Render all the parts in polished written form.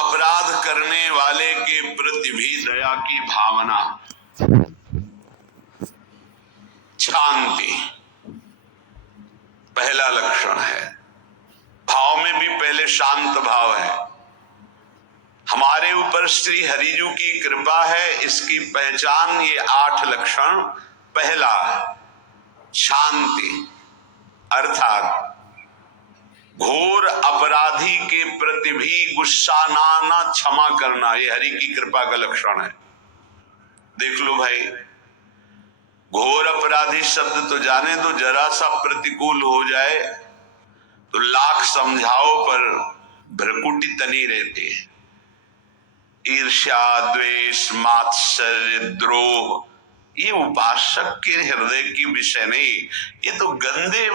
अपराध करने वाले के प्रति भी दया की भावना। शांति पहला लक्षण है। भाव में भी पहले शांत भाव है। हमारे ऊपर श्री हरिजू की कृपा है, इसकी पहचान ये 8 लक्षण। पहला शांति, अर्थात घोर अपराधी के प्रति भी गुस्सा ना क्षमा करना, ये हरि की कृपा का लक्षण है। देख लो भाई, घोर अपराधी शब्द तो जाने दो, जरा सा प्रतिकूल हो जाए तो लाख समझाओ पर भ्रकुटी तनी रहती है। ईर्ष्या, द्वेष, मात्सर्य, द्रोह, ये उपासक के हृदय की विषय नहीं, ये तो गंदे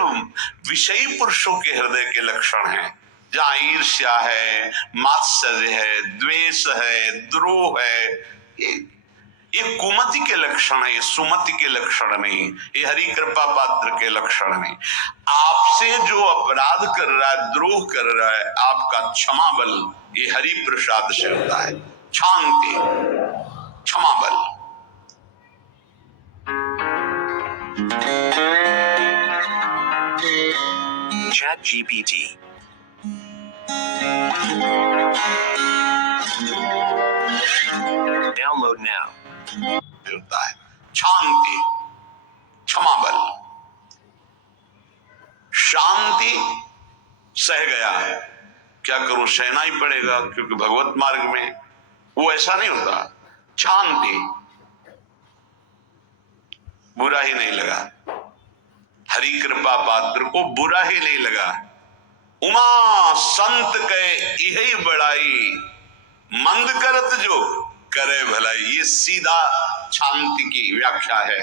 विषयी पुरुषों के हृदय के लक्षण हैं। जहाँ ईर्ष्या है, मात्सर्य है, द्वेष है, द्रोह है, ये कुमति के लक्षण है, ये सुमति के लक्षण नहीं, ये हरि कृपा पात्र के लक्षण नहीं। आपसे जो अपराध कर रहा है, द्रोह कर रहा है, आपका क्षमा बल ये हरि प्रसाद से होता है। शांति, क्षमा बल। ChatGPT Download now. होता है शांति, क्षमा बल। शांति सह गया, क्या करूं, सहना ही पड़ेगा क्योंकि भगवत मार्ग में वो ऐसा नहीं होता। शांति, बुरा ही नहीं लगा, हरि कृपा पात्र को बुरा ही नहीं लगा। उमा संत के यही बड़ाई, मंद करत जो करे भलाई, ये सीधा शांति की व्याख्या है।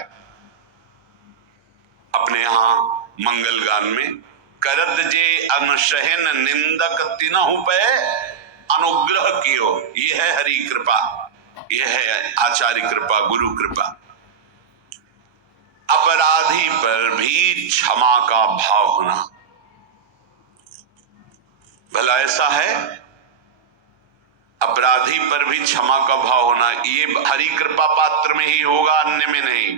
अपने यहां मंगल गान में करत जे अनुशहन निंदक तिनहु पे अनुग्रह कियो, ये है हरि कृपा, ये है आचार्य कृपा, गुरु कृपा। अपराधी पर भी क्षमा का भाव होना, भला ऐसा है, अपराधी पर भी क्षमा का भाव होना, ये हरि कृपा पात्र में ही होगा, अन्य में नहीं।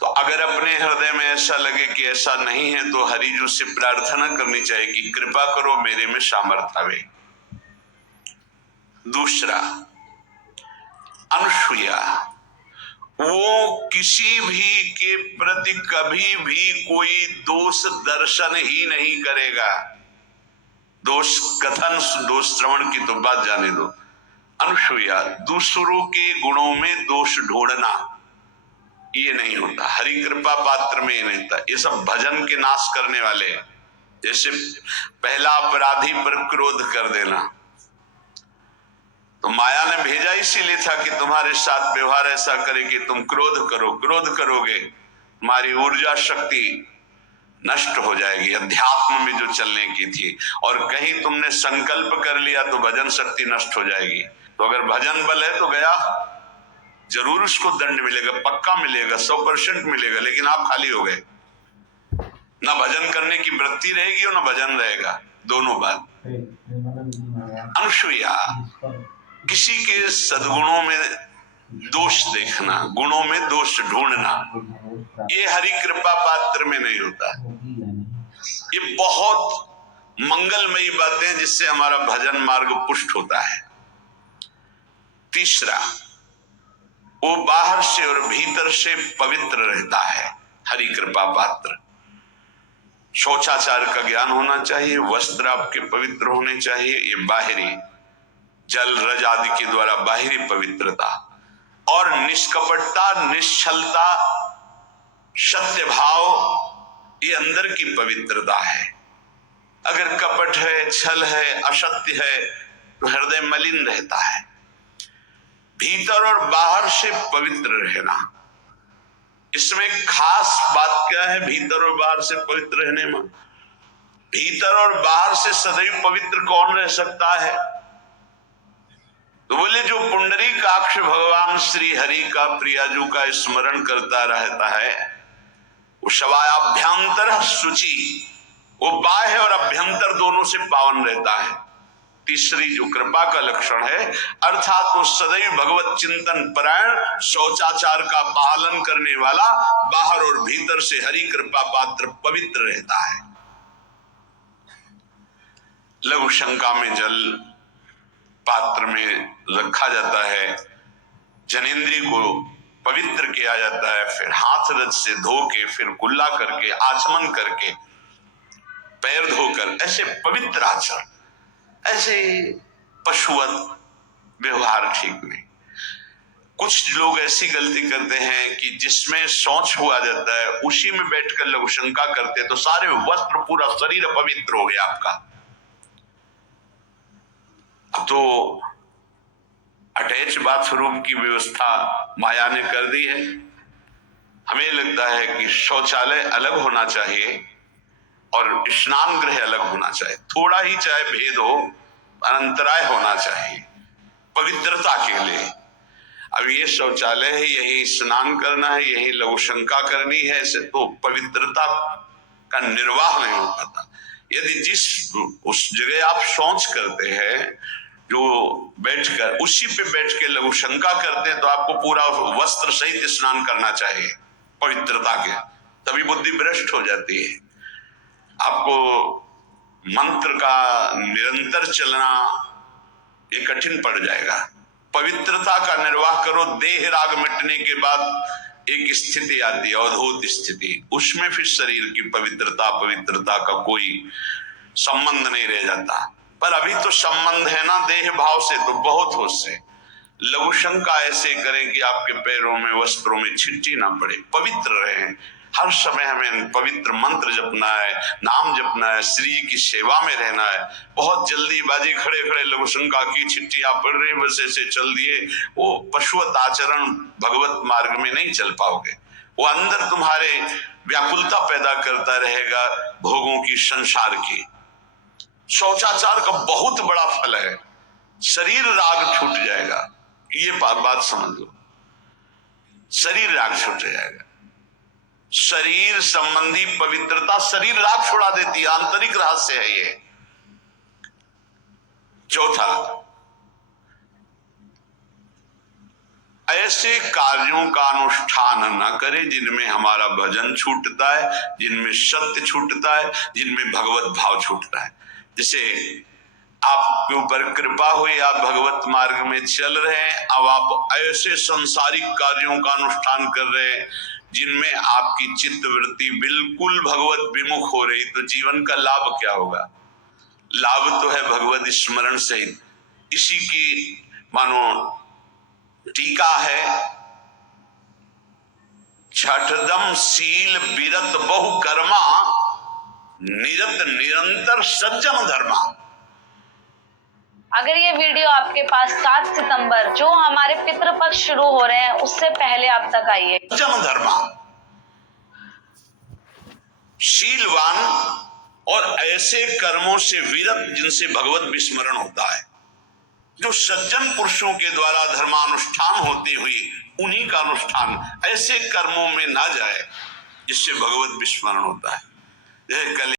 तो अगर अपने हृदय में ऐसा लगे कि ऐसा नहीं है तो हरिजू से प्रार्थना करनी चाहिए कि कृपा करो मेरे में सामर्थ्य आवे। दूसरा, अनुसूया, वो किसी भी के प्रति कभी भी कोई दोष दर्शन ही नहीं करेगा। दोष कथन, दोष श्रवण की तो बात जाने दो। अनुसूया, दूसरों के गुणों में दोष ढूंढना ये नहीं होता, हरि कृपा पात्र में ये नहीं होता। ये सब भजन के नाश करने वाले, जैसे पहला अपराधी पर क्रोध कर देना, तो माया ने भेजा इसीलिए था कि तुम्हारे साथ व्यवहार ऐसा करे कि तुम क्रोध करो, क्रोध करोगे तुम्हारी ऊर्जा शक्ति नष्ट हो जाएगी, अध्यात्म में जो चलने की थी, और कहीं तुमने संकल्प कर लिया तो भजन शक्ति नष्ट हो जाएगी। तो अगर भजन बल है तो गया, जरूर उसको दंड मिलेगा, पक्का मिलेगा, 100% मिलेगा, लेकिन आप खाली हो गए, ना भजन करने की वृत्ति रहेगी और ना भजन रहेगा, दोनों बात। अनुसूया, किसी के सद्गुणों में दोष देखना, गुणों में दोष ढूंढना, ये हरि कृपा पात्र में नहीं होता। ये बहुत मंगलमयी बातें जिससे हमारा भजन मार्ग पुष्ट होता है। तीसरा, वो बाहर से और भीतर से पवित्र रहता है, हरि कृपा पात्र। शौचाचार का ज्ञान होना चाहिए, वस्त्र आपके पवित्र होने चाहिए, ये बाहरी जल रज आदि के द्वारा बाहरी पवित्रता, और निष्कपटता, निश्चलता, सत्य भाव, ये अंदर की पवित्रता है। अगर कपट है, छल है, असत्य है तो हृदय मलिन रहता है। भीतर और बाहर से पवित्र रहना, इसमें खास बात क्या है भीतर और बाहर से पवित्र रहने में? भीतर और बाहर से सदैव पवित्र कौन रह सकता है? तो बोले जो पुंडरीकाक्ष भगवान श्री हरि का, प्रियाजू का स्मरण करता रहता है, वो शवायाभ्यंतर शुचि, वो बाह्य और अभ्यंतर दोनों से पावन रहता है। तीसरी जो कृपा का लक्षण है, अर्थात वो सदैव भगवत चिंतन परायण, शौचाचार का पालन करने वाला, बाहर और भीतर से हरि कृपा पात्र पवित्र रहता है। लघु शंका में जल पात्र में रखा जाता है, जनेंद्रिय को पवित्र किया जाता है, फिर हाथ रज से धो के, फिर कुल्ला करके, आचमन करके, पैर धोकर, ऐसे पवित्र आचरण, ऐसे पशुवत व्यवहार ठीक नहीं। कुछ लोग ऐसी गलती करते हैं कि जिसमें शौच हुआ जाता है उसी में बैठकर लघु शंका करते, तो सारे वस्त्र, पूरा शरीर अपवित्र हो गया आपका। अब तो अटैच बाथरूम की व्यवस्था माया ने कर दी है। हमें लगता है कि शौचालय अलग होना चाहिए और स्नान गृह अलग होना चाहिए, थोड़ा ही चाहे भेद हो, अंतराय होना चाहिए पवित्रता के लिए। अब ये शौचालय है, यही स्नान करना है, यही लघु शंका करनी है, ऐसे तो पवित्रता का निर्वाह नहीं हो पाता। यदि जिस उस जगह आप शौच करते हैं, जो बैठकर उसी पे बैठ के लघु शंका करते हैं, तो आपको पूरा वस्त्र सहित स्नान करना चाहिए पवित्रता के, तभी बुद्धि भ्रष्ट हो जाती है। आपको मंत्र का निरंतर चलना ये कठिन पड़ जाएगा। पवित्रता का निर्वाह करो। देह राग मिटने के बाद एक स्थिति आती है, अवधूत स्थिति, उसमें फिर शरीर की पवित्रता का कोई संबंध नहीं रह जाता। पर अभी तो संबंध है ना देह भाव से, तो बहुत हो से लघु शंका ऐसे करें कि आपके पैरों में, वस्त्रों में छिट्टी ना पड़े, पवित्र रहें। हर समय हमें पवित्र मंत्र जपना है, नाम जपना है, श्री की सेवा में रहना है। बहुत जल्दीबाजी खड़े खड़े लघु शंका की, छिट्टियां पड़ रही, बस ऐसे चल दिए, वो पशुवत आचरण भगवत मार्ग में नहीं चल पाओगे। वो अंदर तुम्हारे व्याकुलता पैदा करता रहेगा, भोगों की, संसार की। शौचाचार का बहुत बड़ा फल है, शरीर राग छूट जाएगा, ये बात समझ लो, शरीर राग छूट जाएगा। शरीर संबंधी पवित्रता शरीर राग छुड़ा देती है, आंतरिक रहस्य है ये। चौथा, ऐसे कार्यों का अनुष्ठान न करें जिनमें हमारा भजन छूटता है, जिनमें सत्य छूटता है, जिनमें भगवत भाव छूटता है। जैसे आपके ऊपर कृपा हुई, आप भगवत मार्ग में चल रहे हैं, अब आप ऐसे सांसारिक कार्यों का अनुष्ठान कर रहे हैं जिनमें आपकी चित्त वृत्ति बिल्कुल भगवत विमुख हो रही, तो जीवन का लाभ क्या होगा? लाभ तो है भगवत स्मरण सहित। इसी की मानो टीका है, छठदम शील विरत बहु कर्मा, निरत निरंतर सज्जन धर्मा। अगर ये वीडियो आपके पास 7 सितंबर जो हमारे पितृपक्ष शुरू हो रहे हैं उससे पहले आप तक आइए। सज्जन धर्मा, शीलवान और ऐसे कर्मों से विरत जिनसे भगवत विस्मरण होता है। जो सज्जन पुरुषों के द्वारा धर्मानुष्ठान होती हुई, उन्हीं का अनुष्ठान, ऐसे कर्मों में ना जाए जिससे भगवत विस्मरण होता है। जैसे कल